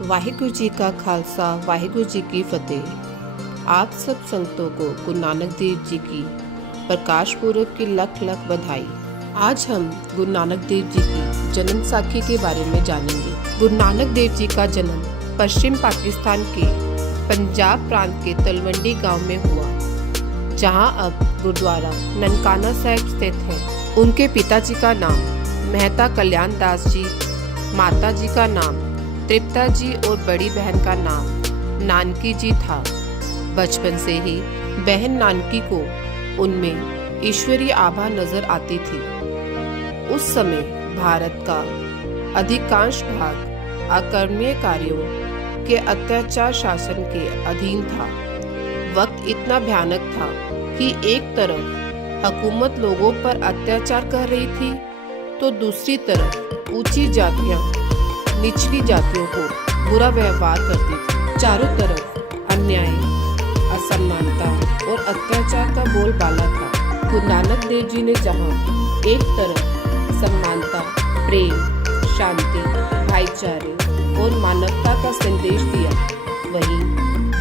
वाहिगुरु जी का खालसा, वाहिगुरु जी की फतेह। आप सब संगतों को गुरु नानक देव जी की प्रकाश पुरब की लख लख बधाई। आज हम गुरु नानक देव जी की जन्म साखी के बारे में जानेंगे। गुरु नानक देव जी का जन्म पश्चिम पाकिस्तान के पंजाब प्रांत के तलवंडी गांव में हुआ, जहां अब गुरुद्वारा ननकाना साहिब स्थित है। उनके पिताजी का नाम मेहता कल्याण दास जी, माता जी का नाम तृप्ता जी और बड़ी बहन का नाम नानकी जी था। बचपन से ही बहन नानकी को उनमें ईश्वरीय आभा नजर आती थी। उस समय भारत का अधिकांश भाग अकर्मण्य कार्यों के अत्याचार शासन के अधीन था। वक्त इतना भयानक था कि एक तरफ हुकूमत लोगों पर अत्याचार कर रही थी, तो दूसरी तरफ ऊंची जातियां निचली जातियों को बुरा व्यवहार करती थी। चारों तरफ अन्याय, असमानता और अत्याचार का बोलबाला था। गुरु नानक देव जी ने जहाँ एक तरफ समानता, प्रेम, शांति, भाईचारे और मानवता का संदेश दिया, वहीं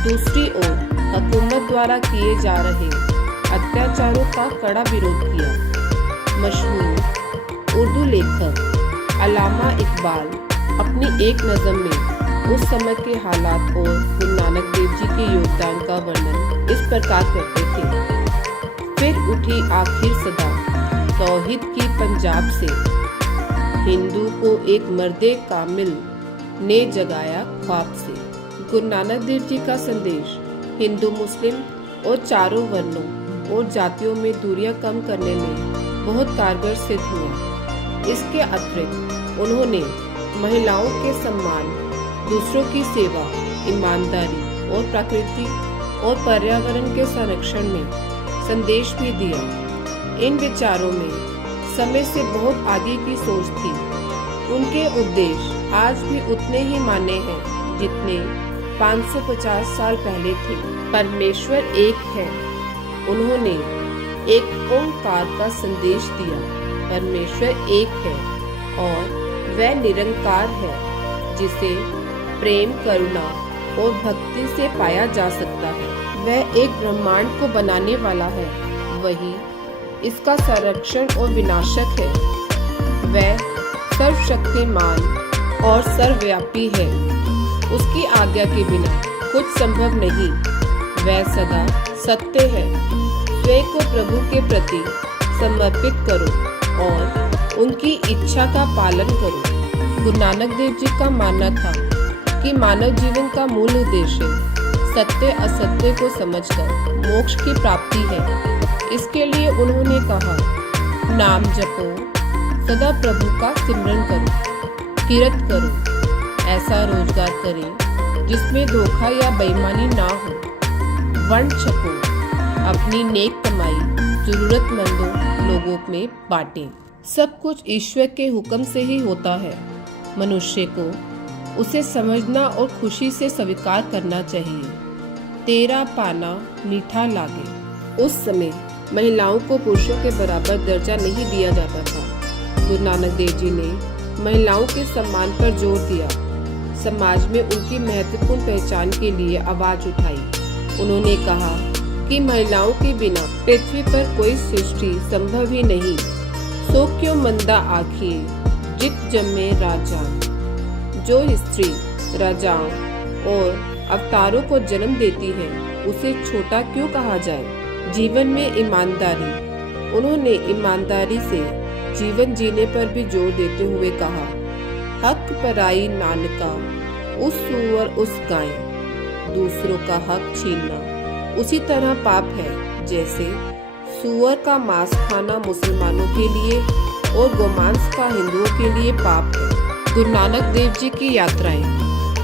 दूसरी ओर हुकूमत द्वारा किए जा रहे अत्याचारों का कड़ा विरोध किया। मशहूर उर्दू लेखक अल्लामा इकबाल अपनी एक नज़म में उस समय के हालात और गुरु नानक देव जी के योगदान का वर्णन इस प्रकार करते थे। फिर उठी आखिर सदा तौहीद की पंजाब से, हिंदू को एक मर्दे कामिल ने जगाया ख्वाब से। गुरु नानक देव जी का संदेश हिंदू, मुस्लिम और चारों वर्णों और जातियों में दूरियां कम करने में बहुत कारगर सिद्ध हुआ। इसके अतिरिक्त उन्होंने महिलाओं के सम्मान, दूसरों की सेवा, ईमानदारी और प्रकृति और पर्यावरण के संरक्षण में संदेश भी दिया। इन विचारों में समय से बहुत आगे की सोच थी। उनके उद्देश्य आज भी उतने ही मान्य हैं जितने 550 साल पहले थे। परमेश्वर एक है। उन्होंने एक ओंकार का संदेश दिया। परमेश्वर एक है और वह निरंकार है, जिसे प्रेम, करुणा और भक्ति से पाया जा सकता है। वह एक ब्रह्मांड को बनाने वाला है, वही इसका संरक्षण और विनाशक है। वह सर्वशक्तिमान और सर्वव्यापी है। उसकी आज्ञा के बिना कुछ संभव नहीं। वह सदा सत्य है। स्वयं को प्रभु के प्रति समर्पित करो और उनकी इच्छा का पालन करो। गुरु नानक देव जी का मानना था कि मानव जीवन का मूल उद्देश्य सत्य असत्य को समझकर मोक्ष की प्राप्ति है। इसके लिए उन्होंने कहा, नाम जपो, सदा प्रभु का सिमरन करो, किरत करो, ऐसा रोजगार करें जिसमें धोखा या बेईमानी ना हो, वंड छको, अपनी नेक कमाई जरूरतमंदों लोगों में बांटें। सब कुछ ईश्वर के हुक्म से ही होता है। मनुष्य को उसे समझना और खुशी से स्वीकार करना चाहिए। तेरा पाना मीठा लागे। उस समय महिलाओं को पुरुषों के बराबर दर्जा नहीं दिया जाता था। गुरु नानक देव जी ने महिलाओं के सम्मान पर जोर दिया। समाज में उनकी महत्वपूर्ण पहचान के लिए आवाज उठाई। उन्होंने कहा कि महिलाओं के बिना पृथ्वी पर कोई सृष्टि संभव ही नहीं। सो क्यों मंदा आखिए जित जन्मे राजा। जो स्त्री राजाओं और अवतारों को जन्म देती है, उसे छोटा क्यों कहा जाए। जीवन में ईमानदारी। उन्होंने ईमानदारी से जीवन जीने पर भी जोर देते हुए कहा, हक पराई नानका, उस सुअर उस गाय। दूसरों का हक छीनना उसी तरह पाप है जैसे सुअर का मांस खाना मुसलमानों के लिए और गोमांस का हिंदुओं के लिए पाप है। गुरु नानक देव जी की यात्राएं।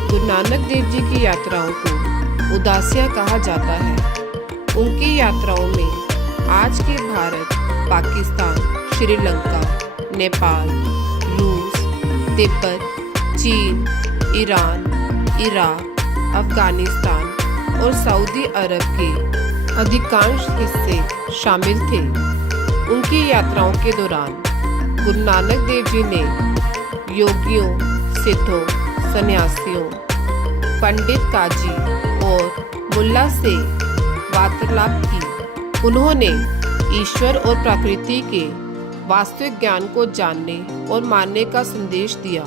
गुरु नानक देव जी की यात्राओं को उदासियां कहा जाता है। उनकी यात्राओं में आज के भारत, पाकिस्तान, श्रीलंका, नेपाल, रूस, तिब्बत, चीन, ईरान, इराक, अफगानिस्तान और सऊदी अरब के अधिकांश हिस्से शामिल थे। उनकी यात्राओं के दौरान गुरु नानक देव जी ने योगियों, सिद्धों, सन्यासियों, पंडित काजी और मुल्ला से वार्तालाप की। उन्होंने ईश्वर और प्रकृति के वास्तविक ज्ञान को जानने और मानने का संदेश दिया।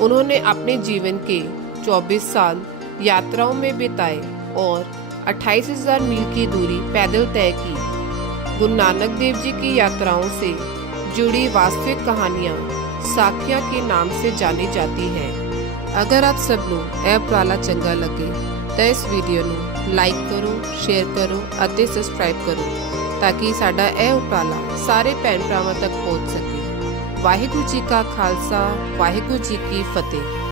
उन्होंने अपने जीवन के 24 साल यात्राओं में बिताए और 28,000 मील की दूरी पैदल तय की। गुरु नानक देव जी की यात्राओं से जुड़ी वास्तविक कहानियाँ साखियाँ के नाम से जानी जाती है। अगर आप सब ਨੂੰ ਇਹ ਉਪਰਾਲਾ ਚੰਗਾ ਲੱਗੇ ਤਾਂ ਇਸ ਵੀਡੀਓ ਨੂੰ ਲਾਈਕ ਕਰੋ, ਸ਼ੇਅਰ ਕਰੋ ਅਤੇ ਸਬਸਕ੍ਰਾਈਬ ਕਰੋ ਤਾਂ ਕਿ ਸਾਡਾ ਇਹ ਉਪਰਾਲਾ ਸਾਰੇ ਭੈਣ ਭਰਾਵਾਂ ਤੱਕ ਪਹੁੰਚ ਸਕੇ। ਵਾਹਿਗੁਰੂ ਜੀ ਕਾ ਖਾਲਸਾ, ਵਾਹਿਗੁਰੂ ਜੀ ਕੀ ਫਤਿਹ।